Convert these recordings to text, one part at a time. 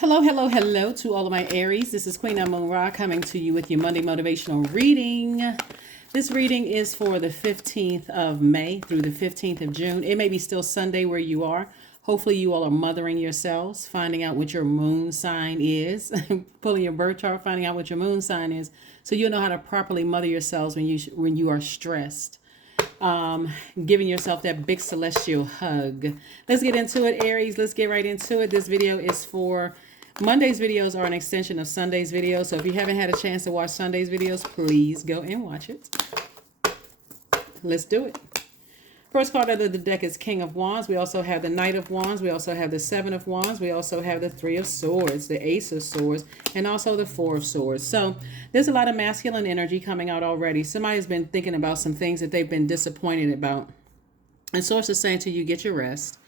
Hello, hello, hello to all of my Aries. This is Queen Amun-Ra coming to you with your Monday motivational reading. This reading is for the 15th of May through the 15th of June. It may be still Sunday where you are. Hopefully you all are mothering yourselves, finding out what your moon sign is, pulling your birth chart, finding out what your moon sign is, so you'll know how to properly mother yourselves when you are stressed. Giving yourself that big celestial hug. Let's get into it, Aries. Let's get right into it. This video is for Monday's videos are an extension of Sunday's videos. So if you haven't had a chance to watch Sunday's videos, please go and watch it. Let's do it. First card out of the deck is King of Wands. We also have the Knight of Wands. We also have the Seven of Wands. We also have the Three of Swords, the Ace of Swords, and also the Four of Swords. So there's a lot of masculine energy coming out already. Somebody's been thinking about some things that they've been disappointed about. And Source is saying to you, get your rest.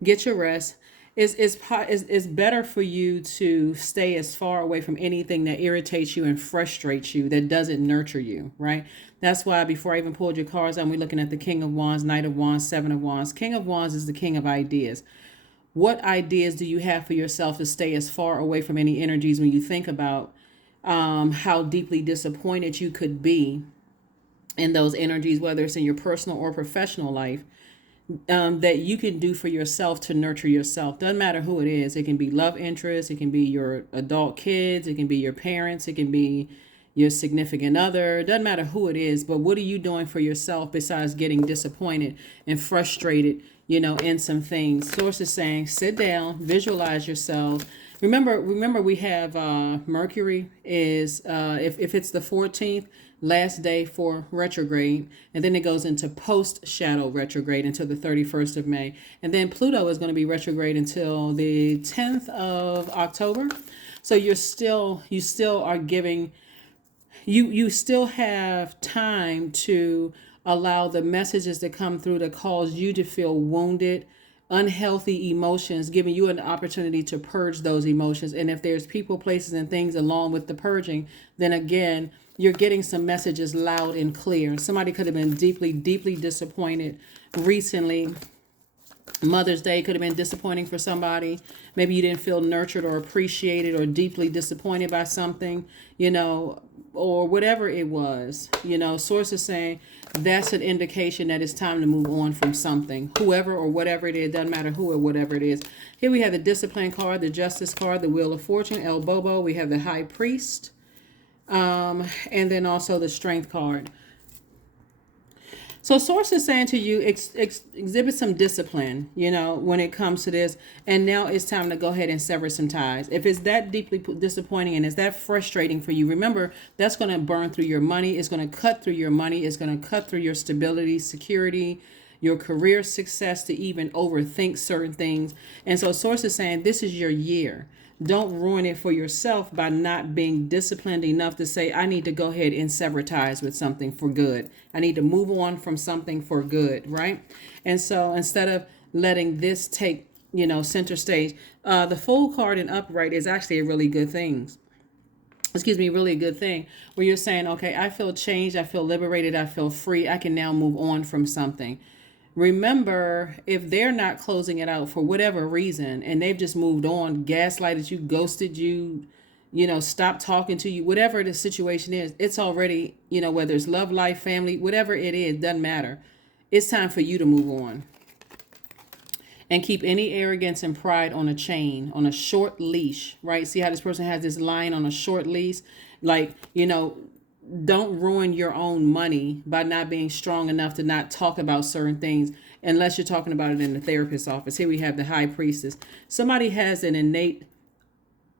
Get your rest. It's better for you to stay as far away from anything that irritates you and frustrates you, that doesn't nurture you, right? That's why before I even pulled your cards out, we're looking at the King of Wands, Knight of Wands, Seven of Wands. King of Wands is the king of ideas. What ideas do you have for yourself to stay as far away from any energies when you think about how deeply disappointed you could be in those energies, whether it's in your personal or professional life? That you can do for yourself to nurture yourself. Doesn't matter who it is. It can be love interest. It can be your adult kids. It can be your parents. It can be your significant other. Doesn't matter who it is. But what are you doing for yourself besides getting disappointed and frustrated, in some things? Source is saying, sit down, visualize yourself. Remember we have Mercury is, if it's the 14th, last day for retrograde, and then it goes into post shadow retrograde until the 31st of May, and then Pluto is going to be retrograde until the 10th of October. So you still are giving, you still have time to allow the messages that come through that cause you to feel wounded, unhealthy emotions, giving you an opportunity to purge those emotions. And if there's people, places, and things along with the purging, then again, you're getting some messages loud and clear. Somebody could have been deeply, deeply disappointed recently. Mother's Day could have been disappointing for somebody. Maybe you didn't feel nurtured or appreciated or deeply disappointed by something, or whatever it was. Source is saying that's an indication that it's time to move on from something. Whoever or whatever it is, doesn't matter who or whatever it is. Here we have the Discipline card, the Justice card, the Wheel of Fortune, El Bobo. We have the High Priest. And then also the Strength card. So Source is saying to you, exhibit some discipline, when it comes to this. And now it's time to go ahead and sever some ties. If it's that deeply disappointing and it's that frustrating for you, remember, that's going to burn through your money. It's going to cut through your money. It's going to cut through your stability, security, your career success, to even overthink certain things. And so Source is saying this is your year. Don't ruin it for yourself by not being disciplined enough to say, I need to go ahead and sever ties with something for good. I need to move on from something for good, right? And so instead of letting this take, center stage, the Fool card in upright is actually a really good thing. Really good thing where you're saying, okay, I feel changed. I feel liberated. I feel free. I can now move on from something. Remember, if they're not closing it out for whatever reason and they've just moved on, gaslighted you, ghosted you, stopped talking to you, whatever the situation is, it's already, whether it's love, life, family, whatever it is, doesn't matter. It's time for you to move on. And keep any arrogance and pride on a chain, on a short leash, right? See how this person has this line on a short leash? Like, don't ruin your own money by not being strong enough to not talk about certain things unless you're talking about it in the therapist's office. Here we have the High Priestess. Somebody has an innate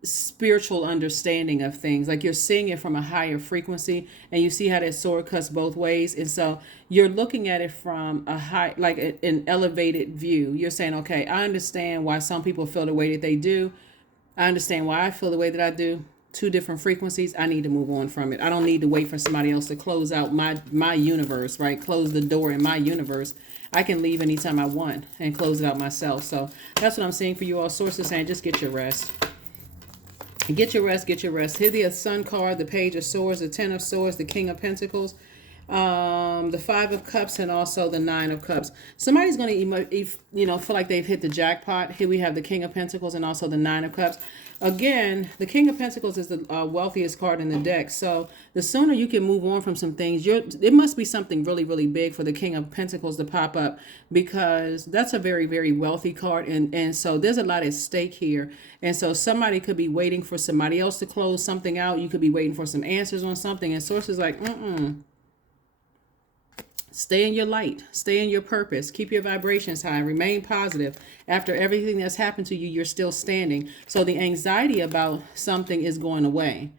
spiritual understanding of things, like you're seeing it from a higher frequency, and you see how that sword cuts both ways. And so you're looking at it from a high, like an elevated view. You're saying, okay, I understand why some people feel the way that they do. I understand why I feel the way that I do. Two different frequencies. I need to move on from it. I don't need to wait for somebody else to close out my universe, right? Close the door in my universe. I can leave anytime I want and close it out myself. So that's what I'm saying for you all. Sources saying, just get your rest. Get your rest, get your rest. Here the Sun card, the Page of Swords, the Ten of Swords, the King of Pentacles, the Five of Cups, and also the Nine of Cups. Somebody's going to, feel like they've hit the jackpot. Here we have the King of Pentacles and also the Nine of Cups. again, the King of Pentacles is the wealthiest card in the deck. So the sooner you can move on from some things, it must be something really, really big for the King of Pentacles to pop up, because that's a very, very wealthy card. And so there's a lot at stake here. And so somebody could be waiting for somebody else to close something out. You could be waiting for some answers on something. And Source is like, stay in your light, stay in your purpose, keep your vibrations high, remain positive. After everything that's happened to you, you're still standing. So the anxiety about something is going away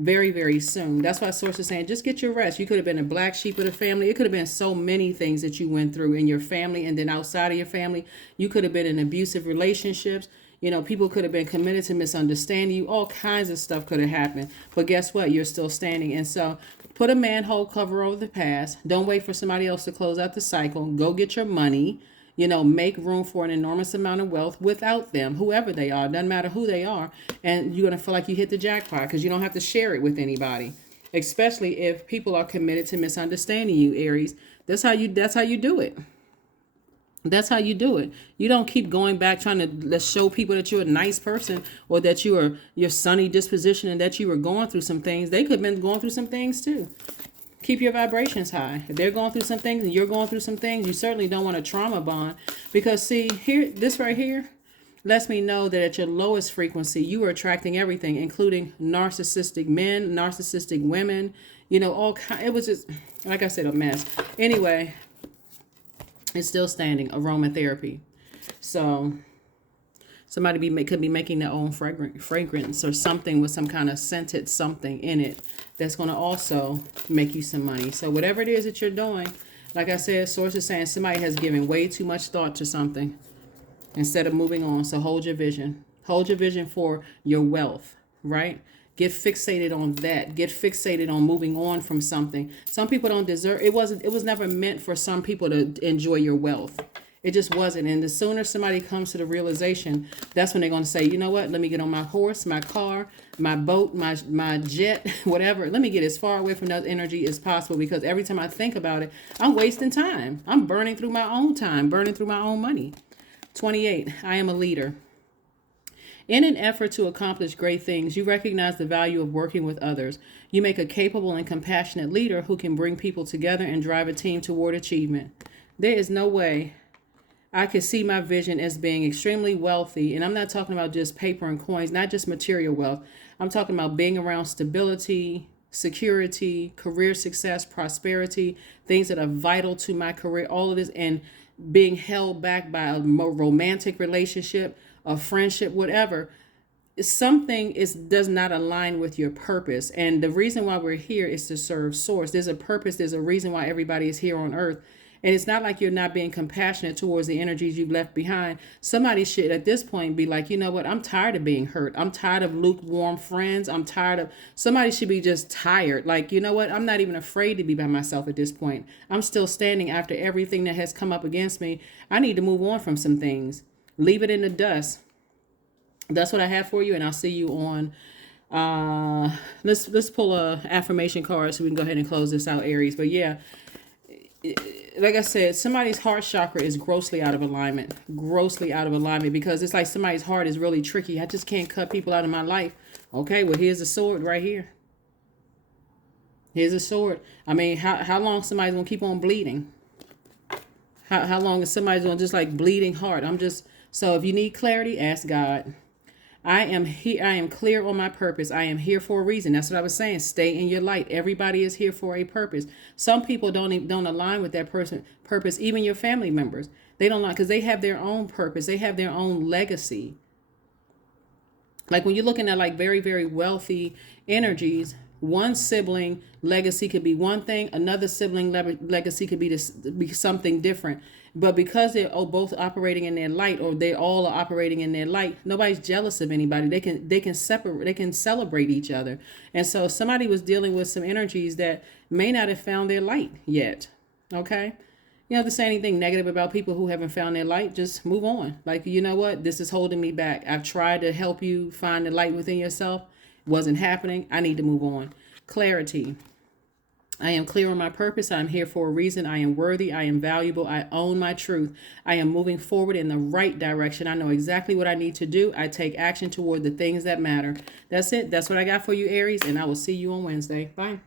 very, very soon. That's why Source is saying, just get your rest. You could have been a black sheep of the family. It could have been so many things that you went through in your family and then outside of your family. You could have been in abusive relationships. You know, people could have been committed to misunderstanding you. All kinds of stuff could have happened. But guess what? You're still standing. And so put a manhole cover over the past. Don't wait for somebody else to close out the cycle. Go get your money. You know, make room for an enormous amount of wealth without them, whoever they are. Doesn't matter who they are. And you're going to feel like you hit the jackpot because you don't have to share it with anybody. Especially if people are committed to misunderstanding you, Aries. That's how you do it. That's how you do it. You don't keep going back trying to show people that you're a nice person or that you're sunny disposition and that you were going through some things. They could have been going through some things too. Keep your vibrations high. If they're going through some things and you're going through some things, you certainly don't want a trauma bond, because see here, this right here lets me know that at your lowest frequency, you are attracting everything, including narcissistic men, narcissistic women, you know, all kind. It was just, like I said, a mess. Anyway, it's still standing. Aromatherapy. So somebody could be making their own fragrance or something with some kind of scented something in it that's going to also make you some money. So whatever it is that you're doing, like I said, Source is saying somebody has given way too much thought to something instead of moving on. So hold your vision. Hold your vision for your wealth, right? Get fixated on that. Get fixated on moving on from something. Some people don't deserve it. It was never meant for some people to enjoy your wealth. It just wasn't. And the sooner somebody comes to the realization, that's when they're going to say, you know what? Let me get on my horse, my car, my boat, my jet, whatever. Let me get as far away from that energy as possible, because every time I think about it, I'm wasting time. I'm burning through my own time, burning through my own money. 28. I am a leader. In an effort to accomplish great things, you recognize the value of working with others. You make a capable and compassionate leader who can bring people together and drive a team toward achievement. There is no way I could see my vision as being extremely wealthy. And I'm not talking about just paper and coins, not just material wealth. I'm talking about being around stability, security, career success, prosperity, things that are vital to my career, all of this, and being held back by a more romantic relationship, a friendship, whatever. Something does not align with your purpose. And the reason why we're here is to serve Source. There's a purpose. There's a reason why everybody is here on earth. And it's not like you're not being compassionate towards the energies you've left behind. Somebody should at this point be like, you know what? I'm tired of being hurt. I'm tired of lukewarm friends. Somebody should be just tired. Like, you know what? I'm not even afraid to be by myself at this point. I'm still standing after everything that has come up against me. I need to move on from some things. Leave it in the dust. That's what I have for you. And I'll see you on, let's pull a affirmation card so we can go ahead and close this out, Aries. But yeah, like I said, somebody's heart chakra is grossly out of alignment, because it's like somebody's heart is really tricky. I just can't cut people out of my life. Okay, well, here's a sword right here. Here's a sword. I mean, how long somebody's going to keep on bleeding? How long is somebody's going to just like bleeding heart? So if you need clarity, ask God. I am here. I am clear on my purpose. I am here for a reason. That's what I was saying. Stay in your light. Everybody is here for a purpose. Some people don't align with that purpose. Even your family members, they don't align because they have their own purpose. They have their own legacy. Like when you're looking at like very, very wealthy energies, one sibling legacy could be one thing. Another sibling legacy could be something different. But because they're both operating in their light, or they all are operating in their light, nobody's jealous of anybody. They can celebrate each other. And so somebody was dealing with some energies that may not have found their light yet. Okay? You don't have to say anything negative about people who haven't found their light. Just move on. Like, you know what? This is holding me back. I've tried to help you find the light within yourself. It wasn't happening. I need to move on. Clarity. I am clear on my purpose. I am here for a reason. I am worthy. I am valuable. I own my truth. I am moving forward in the right direction. I know exactly what I need to do. I take action toward the things that matter. That's it. That's what I got for you, Aries, and I will see you on Wednesday. Bye.